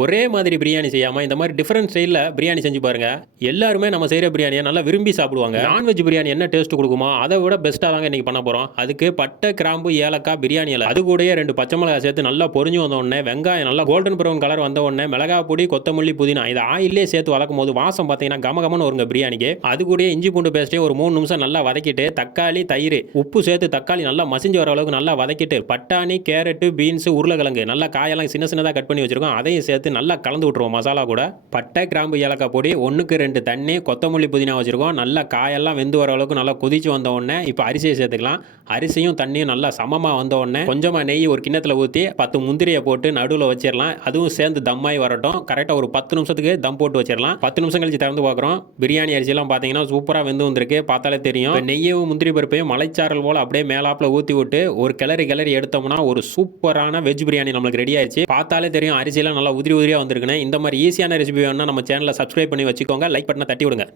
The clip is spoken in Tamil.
ஒரே மாதிரி பிரியாணி செய்யாமல் இந்த மாதிரி டிஃப்ரெண்ட் ஸ்டைலில் பிரியாணி செஞ்சு பாருங்க. எல்லாருமே நம்ம செய்கிற பிரியாணியை நல்லா விரும்பி சாப்பிடுவாங்க. நான்வெஜ் பிரியாணி என்ன டேஸ்ட் கொடுக்குமோ அதை விட பெஸ்ட்டாக தாங்க இன்றைக்கி பண்ண போகிறோம். அதுக்கு பட்டை, கிராம்பு, ஏலக்காய், பிரியாணி இலை, அது கூடயே 2 பச்சை மிளகாய் சேர்த்து நல்லா பொரிஞ்சு வந்த உடனே வெங்காயம் நல்லா கோல்டன் ப்ரௌன் கலர் வந்த உடனே மிளகாய் பொடி, கொத்தமல்லி, புதினா இதை ஆயிலே சேர்த்து வதக்கும் போது வாசம் பார்த்தீங்கன்னா கமகமன்னு வருங்க பிரியாணிக்கு. அது கூட இஞ்சி பூண்டு பேஸ்ட்டே ஒரு 3 நிமிஷம் நல்லா வதக்கிட்டு தக்காளி, தயிர், உப்பு சேர்த்து தக்காளி நல்லா மசிஞ்சு வர அளவுக்கு நல்லா வதக்கிட்டு பட்டாணி, கேரட்டு, பீன்ஸ், உருளைக்கிழங்கு நல்லா காயெல்லாம் சின்ன சின்னதாக கட் பண்ணி வச்சிருக்கோம். அதையும் சேர்த்து நல்லா கலந்து விட்டுருவோம். மசாலா கூட பட்டை, கிராம்பு, ஏலக்காய் பொடி, 1க்கு 2 தண்ணி, கொத்தமல்லி, புதினா வச்சிருக்கோம். நல்லா காயெல்லாம் வெந்து வர அளவுக்கு நல்லா கொதிச்சு வந்த உடனே இப்போ அரிசியை சேர்த்துக்கலாம். அரிசியும் தண்ணியும் நல்லா சமமாக வந்த உடனே கொஞ்சமாக நெய் ஒரு கிண்ணத்தில் ஊற்றி 10 முந்திரியை போட்டு நடுவில் வச்சிடலாம். அதுவும் சேர்ந்து தம்மாய் வரட்டும். கரெக்டாக ஒரு 10 நிமிஷத்துக்கு தம் போட்டு வச்சிடலாம். 10 நிமிஷம் கழிச்சு திறந்து பார்க்குறோம். பிரியாணி அரிசியெல்லாம் பார்த்தீங்கன்னா சூப்பராக வெந்து வந்திருக்கு. பார்த்தாலே தெரியும். நெய்யும் முந்திரி பருப்பையும் மலைச்சாரல் போல் அப்படியே மேலாப்பில் ஊற்றி விட்டு ஒரு கிளறி எடுத்தோம்னா ஒரு சூப்பரான வெஜ் பிரியாணி நம்மளுக்கு ரெடி ஆயிடுச்சு. பார்த்தாலே தெரியும் அரிசியெல்லாம் நல்லா உதிரியாக வந்திருக்குன்னு. இந்த மாதிரி ஈஸியான ரெசிபி வேணும்னா நம்ம சேனலை சப்ஸ்கிரைப் பண்ணி வச்சுக்கோங்க. லைக் பட்டனை தட்டி விடுங்க.